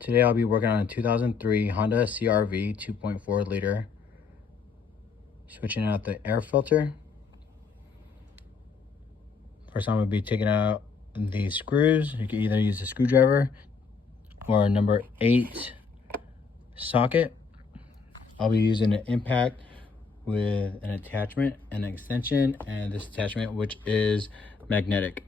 Today I'll be working on a 2003 Honda CR-V 2.4 liter. Switching out the air filter. First I'm going to be taking out the screws. You can either use a screwdriver or a number 8 socket. I'll be using an impact with an attachment and an extension, and this attachment which is magnetic.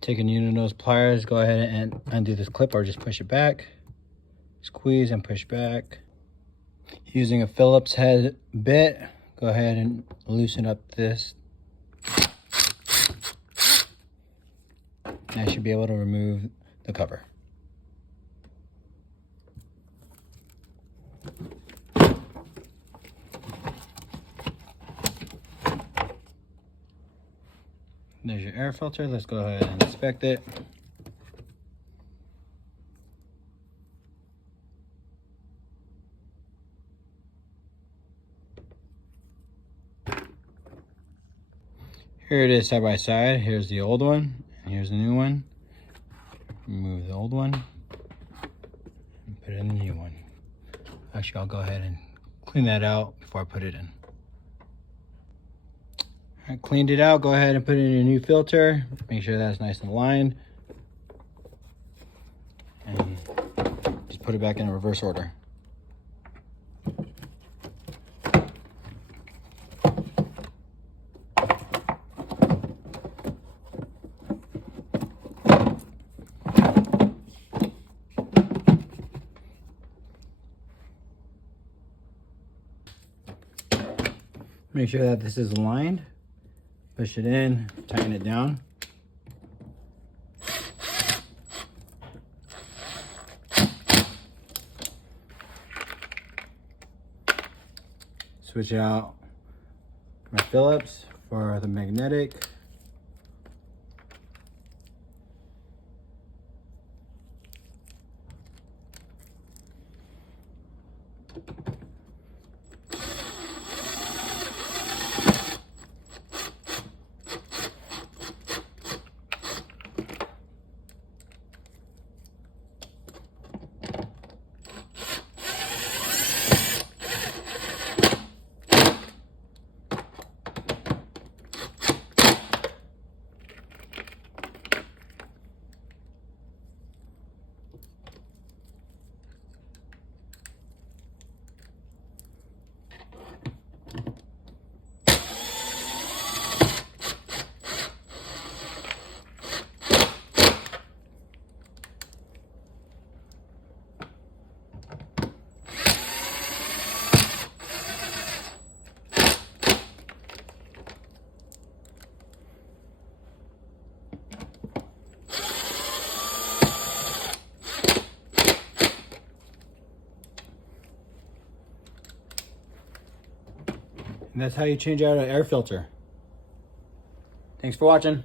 Take a unit of those pliers, go ahead and undo this clip or just push it back. Squeeze and push back. Using a Phillips head bit, go ahead and loosen up this. And I should be able to remove the cover. There's your air filter. Let's go ahead and inspect it. Here it is side by side. Here's the old one, and here's the new one. Remove the old one and put in the new one. Actually, I'll go ahead and clean that out before I put it in. I cleaned it out. Go ahead and put in your new filter. Make sure that's nice and aligned. And just put it back in reverse order. Make sure that this is aligned. Push it in, tighten it down. Switch out my Phillips for the magnetic. And that's how you change out an air filter. Thanks for watching.